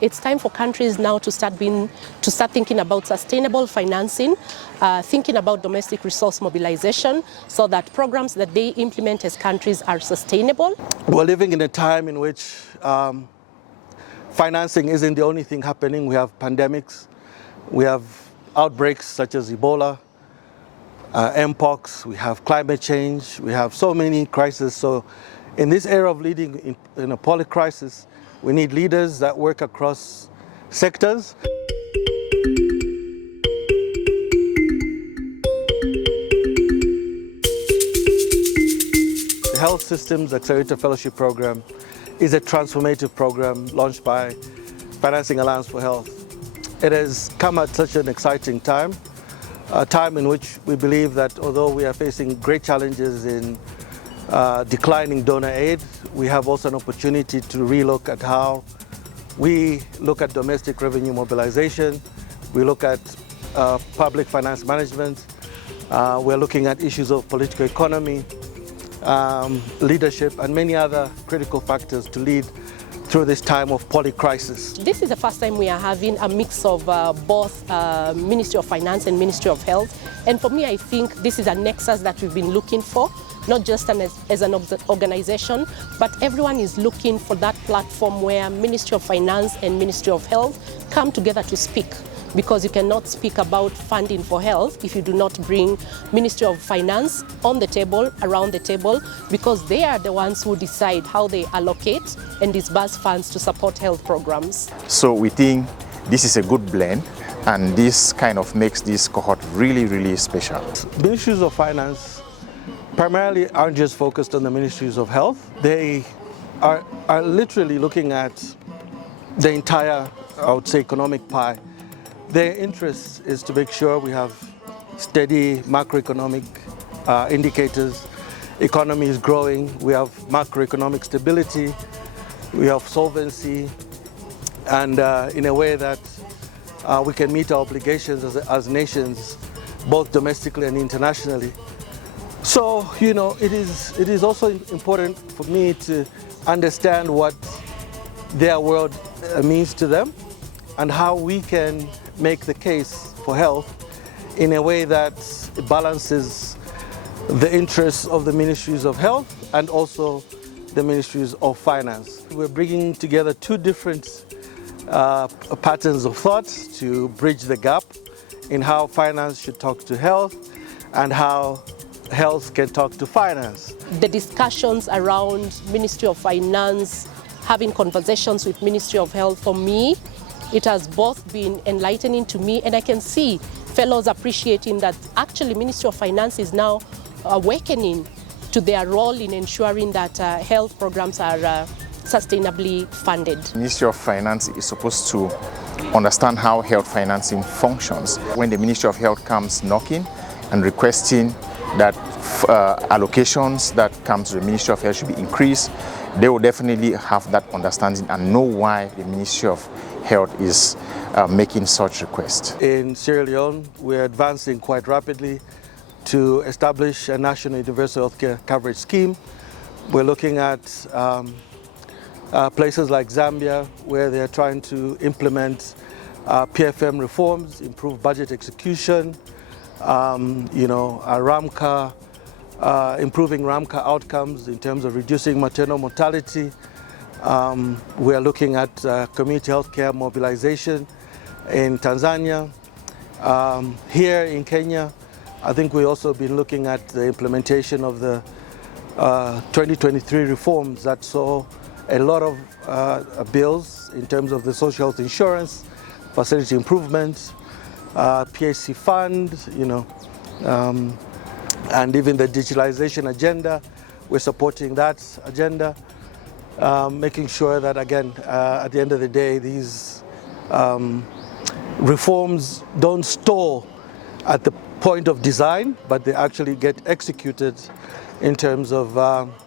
It's time for countries now to start thinking about sustainable financing, thinking about domestic resource mobilization, so that programs that they implement as countries are sustainable. We're living in a time in which financing isn't the only thing happening. We have pandemics, we have outbreaks such as Ebola, Mpox, we have climate change, we have so many crises. So in this era of leading in a polycrisis, we need leaders that work across sectors. The Health Systems Accelerator Fellowship Program is a transformative program launched by Financing Alliance for Health. It has come at such an exciting time, a time in which we believe that although we are facing great challenges in declining donor aid, we have also an opportunity to relook at how we look at domestic revenue mobilization, we look at public finance management, we're looking at issues of political economy, leadership, and many other critical factors to lead through this time of polycrisis. This is the first time we are having a mix of both Ministry of Finance and Ministry of Health. And for me, I think this is a nexus that we've been looking for, not just as an organization, but everyone is looking for that platform where Ministry of Finance and Ministry of Health come together to speak. Because you cannot speak about funding for health if you do not bring Ministry of Finance on the table, around the table, because they are the ones who decide how they allocate and disburse funds to support health programs. So we think this is a good blend, and this kind of makes this cohort really, really special. Ministries of Finance primarily aren't just focused on the Ministries of Health. They are literally looking at the entire, I would say, economic pie. Their interest is to make sure we have steady macroeconomic indicators. Economy is growing, we have macroeconomic stability, we have solvency, and in a way that we can meet our obligations as nations, both domestically and internationally. So, you know, it is also important for me to understand what their world means to them and how we can make the case for health in a way that balances the interests of the Ministries of Health and also the Ministries of Finance. We're bringing together two different patterns of thought to bridge the gap in how finance should talk to health and how health can talk to finance. The discussions around Ministry of Finance, having conversations with Ministry of Health, for me, it has both been enlightening to me, and I can see fellows appreciating that actually Ministry of Finance is now awakening to their role in ensuring that health programs are sustainably funded. Ministry of Finance is supposed to understand how health financing functions. When the Ministry of Health comes knocking and requesting that allocations that come to the Ministry of Health should be increased, they will definitely have that understanding and know why the Ministry of Health is making such requests. In Sierra Leone, we're advancing quite rapidly to establish a national universal healthcare coverage scheme. We're looking at places like Zambia, where they're trying to implement PFM reforms, improve budget execution, RAMCA, improving RAMCA outcomes in terms of reducing maternal mortality. We are looking at community healthcare mobilization in Tanzania. Here in Kenya, I think we've also been looking at the implementation of the 2023 reforms that saw a lot of bills in terms of the social health insurance, facility improvements, PHC fund, and even the digitalization agenda. We're supporting that agenda. Making sure that, again, at the end of the day, these reforms don't stall at the point of design, but they actually get executed in terms of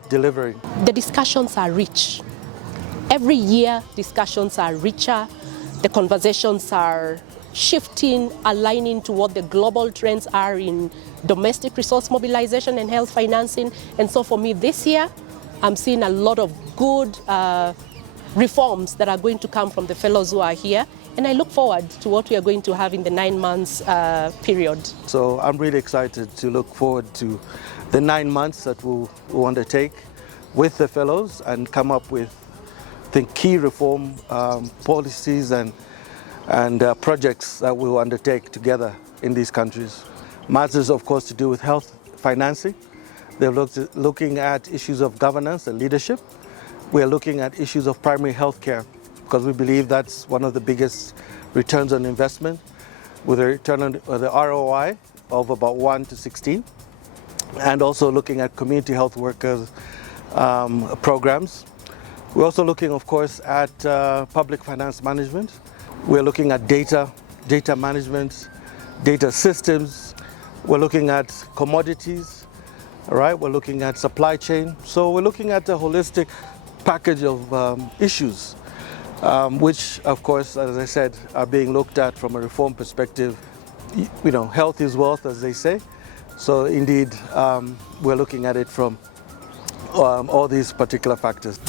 delivering. The discussions are rich. Every year, discussions are richer. The conversations are shifting, aligning to what the global trends are in domestic resource mobilization and health financing. And so for me this year, I'm seeing a lot of good reforms that are going to come from the fellows who are here. And I look forward to what we are going to have in the 9 months period. So I'm really excited to look forward to the 9 months that we'll undertake with the fellows and come up with the key reform policies and projects that we will undertake together in these countries. Matters, of course, to do with health financing. They're looking at issues of governance and leadership. We are looking at issues of primary health care because we believe that's one of the biggest returns on investment, with a return on the ROI of about 1 to 16, and also looking at community health workers programs. We're also looking, of course, at public finance management. We're looking at data management, data systems. We're looking at commodities, all right? We're looking at supply chain. So we're looking at a holistic package of issues, which, of course, as I said, are being looked at from a reform perspective. You know, health is wealth, as they say. So indeed, we're looking at it from all these particular factors.